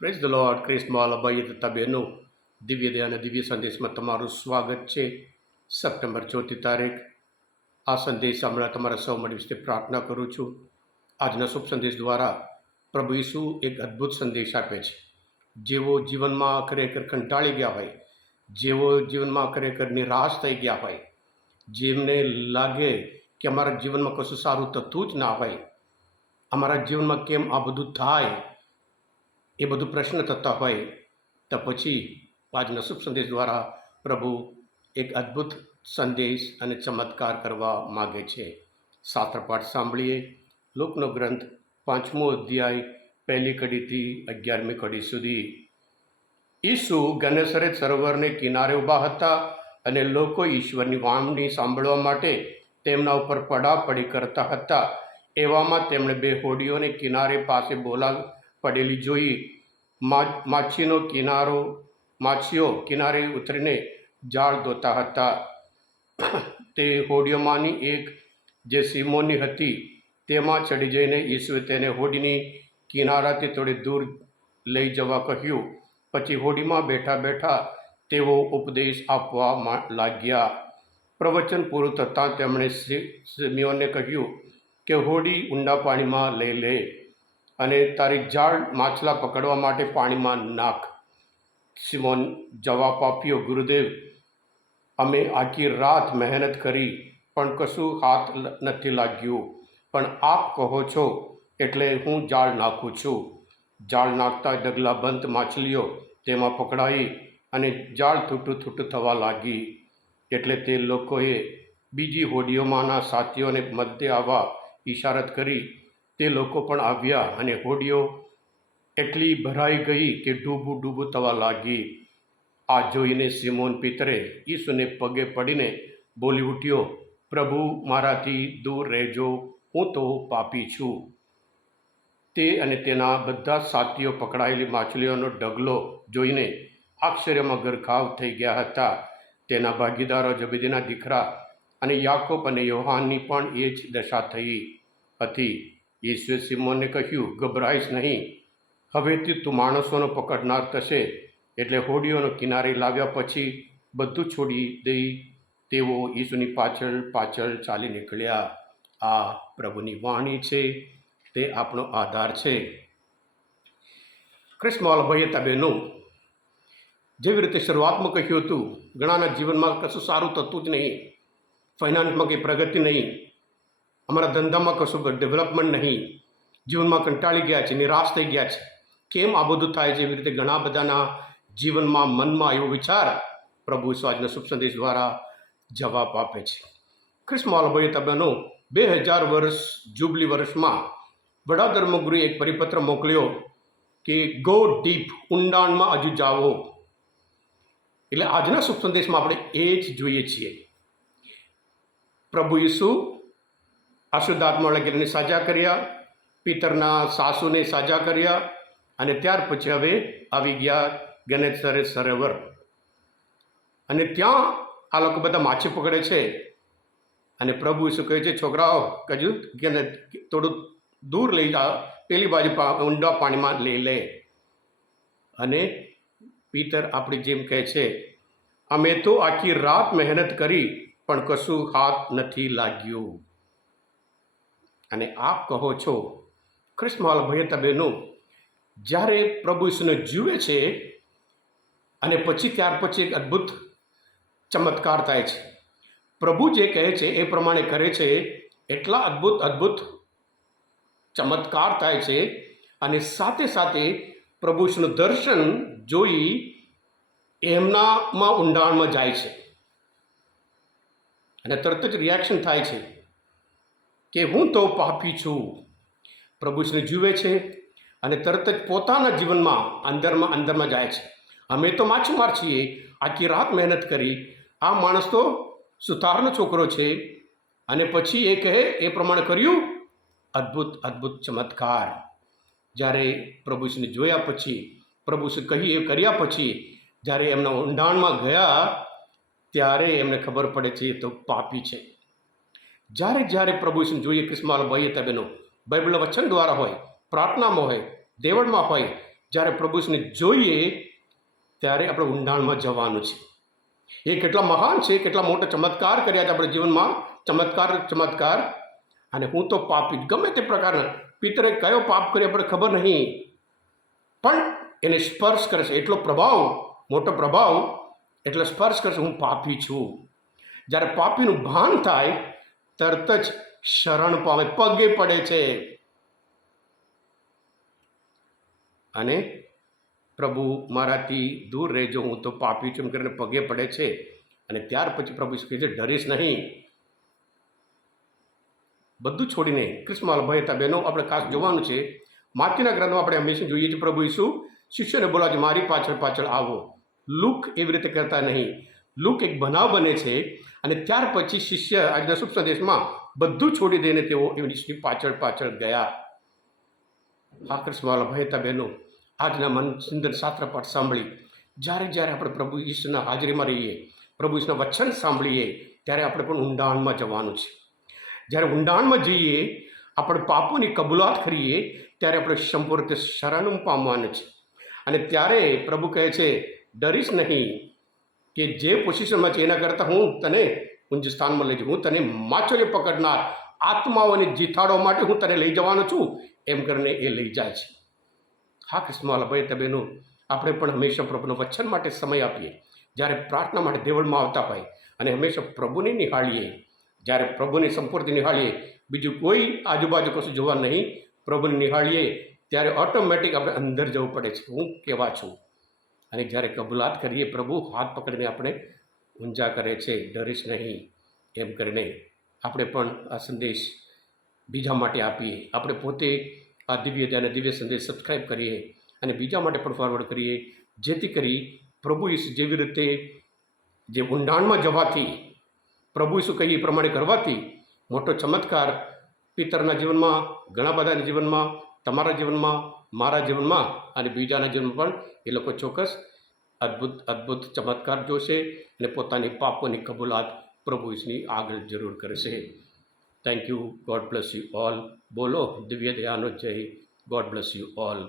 Praise the lord. ક્રિસ્મોલ ભાઈ તથા બહેનો, દિવ્ય દયા અને દિવ્ય સંદેશમાં તમારું સ્વાગત છે. સપ્ટેમ્બર 4 તારીખ. આ સંદેશ હમણાં તમારા સૌ મળી વિશે પ્રાર્થના કરું છું. આજના શુભ સંદેશ દ્વારા પ્રભુ ઈસુ એક અદ્ભુત સંદેશ આપે છે. જેઓ જીવનમાં ખરેખર કંટાળી ગયા હોય, જેઓ જીવનમાં ખરેખર નિરાશ થઈ ગયા હોય, જેમને લાગે કે અમારા જીવનમાં કશું સારું થતું જ ના હોય, અમારા જીવનમાં કેમ આ બધું થાય, એ બધું પ્રશ્ન થતા હોય, તો પછી આજના શુભ સંદેશ દ્વારા પ્રભુ એક અદ્ભુત સંદેશ અને ચમત્કાર કરવા માગે છે. શાસ્ત્ર પાઠ સાંભળીએ. લોકનો ગ્રંથ 5મો અધ્યાય 1લી કડીથી 11મી કડી સુધી. ઈસુ ગનેસરેત સરોવરને કિનારે ઊભા હતા અને લોકો ઈશ્વરની વાણી સાંભળવા માટે તેમના ઉપર પડાપડી કરતા હતા. એવામાં તેમણે બે હોડીઓને કિનારે પાસે પડેલી જોઈ. માછીઓ કિનારે ઉતરીને જાળ ધોતા હતા. તે હોડીઓમાંની એક, જે સિમોનની હતી, તેમાં ચડી જઈને ઈસુએ તેને હોડીની કિનારાથી થોડી દૂર લઈ જવા કહ્યું. પછી હોડીમાં બેઠા બેઠા તેઓ ઉપદેશ આપવા લાગ્યા. પ્રવચન પૂરું થતાં તેમણે સિમોનને કહ્યું કે હોડી ઊંડા પાણીમાં લઈ લે અને તારી જાળ માછલા પકડવા માટે પાણીમાં નાખ. સિમોન જવાબ આપ્યો, ગુરુદેવ, અમે આખી રાત મહેનત કરી પણ કશું હાથ નથી લાગ્યું, પણ આપ કહો છો એટલે હું જાળ નાખું છું. જાળ નાખતા ઢગલાબંધ માછલીઓ તેમાં પકડાઈ અને જાળ થૂટું થવા લાગી. એટલે તે લોકોએ બીજી હોડીઓમાંના સાથીઓને મધ્ય આવવા ઈશારત કરી. તે લોકો પણ આવ્યા અને હોડીઓ એટલી ભરાઈ ગઈ કે ડૂબું થવા લાગી. આ જોઈને સિમોન પિતરે ઈસુને પગે પડીને બોલી ઉઠ્યો, પ્રભુ, મારાથી દૂર રહેજો, હું તો પાપી છું. તે અને તેના બધા સાથીઓ પકડાયેલી માછલીઓનો ઢગલો જોઈને આશ્ચર્યમાં ગરકાવ થઈ ગયા હતા. તેના ભાગીદારો જબેદીના દીકરા અને યાકોબ અને યોહાનની પણ એ જ દશા થઈ હતી. ઈસુએ સિમોનને કહ્યું, ગભરાઈશ નહીં, હવેથી તું માણસોનો પકડનાર થશે. એટલે હોડીઓનો કિનારે લાવ્યા પછી બધું છોડી દઈ તેઓ ઈસુની પાછળ ચાલી નીકળ્યા. આ પ્રભુની વાણી છે, તે આપણો આધાર છે. ક્રિસ્મોલ ભાઈ બહેનો, જેવી રીતે શરૂઆતમાં કહ્યું હતું, ઘણાના જીવનમાં કશું સારું થતું જ નહીં, ફાઇનાન્સમાં કંઈ પ્રગતિ નહીં, અમારા ધંધામાં કશું ડેવલપમેન્ટ નહીં, જીવનમાં કંટાળી ગયા છે, નિરાશ થઈ ગયા છે. કેમ આ બધું થાય છે? એવી રીતે ઘણા બધાના જીવનમાં મનમાં એવો વિચાર પ્રભુ આજના શુભ સંદેશ દ્વારા જવાબ આપે છે. ક્રિસ્મોલ ભાઈ બહેનો, 2000 વર્ષ જુબલી વર્ષમાં વડા ધર્મગુરુએ એક પરિપત્ર મોકલ્યો કે ગો ડીપ, ઊંડાણમાં હજુ જાઓ. એટલે આજના શુભ સંદેશમાં આપણે એ જ જોઈએ છીએ. પ્રભુ ઈસુ અશુદ્ધાત્મા લગીને સાજા કર્યા, પિતરના સાસુને સાજા કર્યા, અને ત્યાર પછી હવે આવી ગયા ગનેસરેત સરોવર. અને ત્યાં આ લોકો બધા માછી પકડે છે. અને પ્રભુ ઈસુ કહે છે, છોકરાઓ, કજુ થોડું દૂર લઈ જાઓ, પેલી બાજુ ઊંડા પાણીમાં લઈ લે. અને પિતર આપણી જેમ કહે છે, અમે તો આખી રાત મહેનત કરી પણ કશું હાથ નથી લાગ્યું. અને આપ કહો છો, ક્રિસ્મોલ ભાઈ બહેનો, જ્યારે પ્રભુ ઈસુને જુએ છે અને ત્યાર પછી એક અદ્ભુત ચમત્કાર થાય છે. પ્રભુ જે કહે છે એ પ્રમાણે કરે છે. એટલા અદ્ભુત ચમત્કાર થાય છે. અને સાથે સાથે પ્રભુ ઈસુનું દર્શન જોઈ એમનામાં ઊંડાણમાં જાય છે. અને તરત જ રિએક્શન થાય છે કે હું તો પાપી છું. પ્રભુ ઈસુને જુએ છે અને તરત જ પોતાના જીવનમાં અંદરમાં જાય છે. અમે તો માછીમાર છીએ, આખી રાત મહેનત કરી, આ માણસ તો સુતારનો છોકરો છે. અને પછી એ કહે એ પ્રમાણે કર્યું. અદ્ભુત ચમત્કાર. જ્યારે પ્રભુ ઈસુને જોયા પછી, પ્રભુ ઈસુ કર્યા પછી જ્યારે એમના ઊંડાણમાં ગયા, ત્યારે એમને ખબર પડે છે એ તો પાપી છે. જ્યારે પ્રભુ ઈસુને જોઈએ, ક્રિસ્મોલ ભાઈ બહેનો, બાઇબલના વચન દ્વારા હોય, પ્રાર્થનામાં હોય, દેવળમાં હોય, જ્યારે પ્રભુ ઈસુને જોઈએ ત્યારે આપણે ઊંડાણમાં જવાનું છે. એ કેટલા મહાન છે, કેટલા મોટા ચમત્કાર કર્યા છે આપણા જીવનમાં, ચમત્કાર. અને હું તો પાપી, ગમે તે પ્રકારના પિતરે કયો પાપ કર્યો આપણે ખબર નહીં, પણ એને સ્પર્શ કરે છે, એટલો પ્રભાવ, મોટો પ્રભાવ, એટલે સ્પર્શ કરશે, હું પાપી છું. જ્યારે પાપીનું ભાન થાય તરત જ શરણ પામે, પગે પડે છે અને પ્રભુ મારાથી દૂર રહેજો, હું તો પાપી છું એમ કરીને પગે પડે છે. અને ત્યાર પછી પ્રભુ કહે છે ડરીશ નહીં. બધું છોડીને ક્રિસ્મસ ભાઈ હતા બહેનો, આપણે ખાસ જોવાનું છે. માથીના ગ્રંથમાં આપણે હંમેશા જોઈએ છીએ પ્રભુ ઈસુ શિષ્યોને બોલાવે છે મારી પાછળ પાછળ આવો. લુક એવી રીતે કરતા નહીં. લુક એક બનાવ બને છે અને ત્યાર પછી શિષ્ય આજના શુભ સંદેશમાં બધું છોડી દઈને તેઓ એમની પાછળ પાછળ ગયા. હા ક્રિસ્મસ ભાઈ હતા બહેનો, આજના મન સુંદર શાસ્ત્ર પાઠ સાંભળી જ્યારે આપણે પ્રભુ ઈસુના હાજરીમાં રહીએ, પ્રભુ ઈસુના વચન સાંભળીએ, ત્યારે આપણે પણ ઊંડાણમાં જવાનું છે. જ્યારે ઊંડાણમાં જઈએ, આપણે પાપોની કબૂલાત કરીએ, ત્યારે આપણે સંપૂર્ણ શરણ પામવાનું છે. અને ત્યારે પ્રભુ કહે છે ડરીશ નહીં, કે જે પોઝિશનમાં છે એના કરતાં હું તને ઊંચ સ્થાનમાં લઈ જાઉં, હું તને માછલીઓ પકડનાર, આત્માઓને જીતાડવા માટે હું તને લઈ જવાનો છું, એમ કરીને એ લઈ જાય છે. હા ક્રિસ્મસ ભાઈ બહેનો, આપણે પણ હંમેશા પ્રભુના વચન માટે સમય આપીએ. જ્યારે પ્રાર્થના માટે દેવળમાં આવતા હોય અને હંમેશા પ્રભુને નિહાળીએ, જ્યારે પ્રભુને સંપૂર્ણ નિહાળીએ, બીજું કોઈ આજુબાજુ કશું જોવા નહીં, પ્રભુને નિહાળીએ, ત્યારે ઓટોમેટિક આપણે અંદર જવું પડે છે, હું કેવા છું. અને જ્યારે કબૂલાત કરીએ, પ્રભુ હાથ પકડીને આપણે ઊંચા કરે છે, ડરીશ નહીં એમ કરીને. આપણે પણ આ સંદેશ બીજા માટે આપીએ, આપણે પોતે આ દિવ્ય ધ્યાન દિવ્ય સંદેશ સબસ્ક્રાઈબ કરીએ અને બીજા માટે પણ ફોરવર્ડ કરીએ, જેથી કરી પ્રભુ ઈસુ જેવી રીતે જે ઊંડાણમાં જવાથી, પ્રભુ ઈસુ કહીએ એ પ્રમાણે કરવાથી મોટો ચમત્કાર પિતરના જીવનમાં, ઘણા બધાના જીવનમાં, તમારા જીવનમાં, મારા જીવનમાં અને બીજાના જીવનમાં પણ એ લોકો ચોક્કસ અદ્ભુત ચમત્કાર જોશે અને પોતાની પાપોની કબૂલાત પ્રભુ ઈસુની આગળ જરૂર કરશે. Thank you. God bless you all. બોલો દિવ્ય દયાનો જય. God bless you all.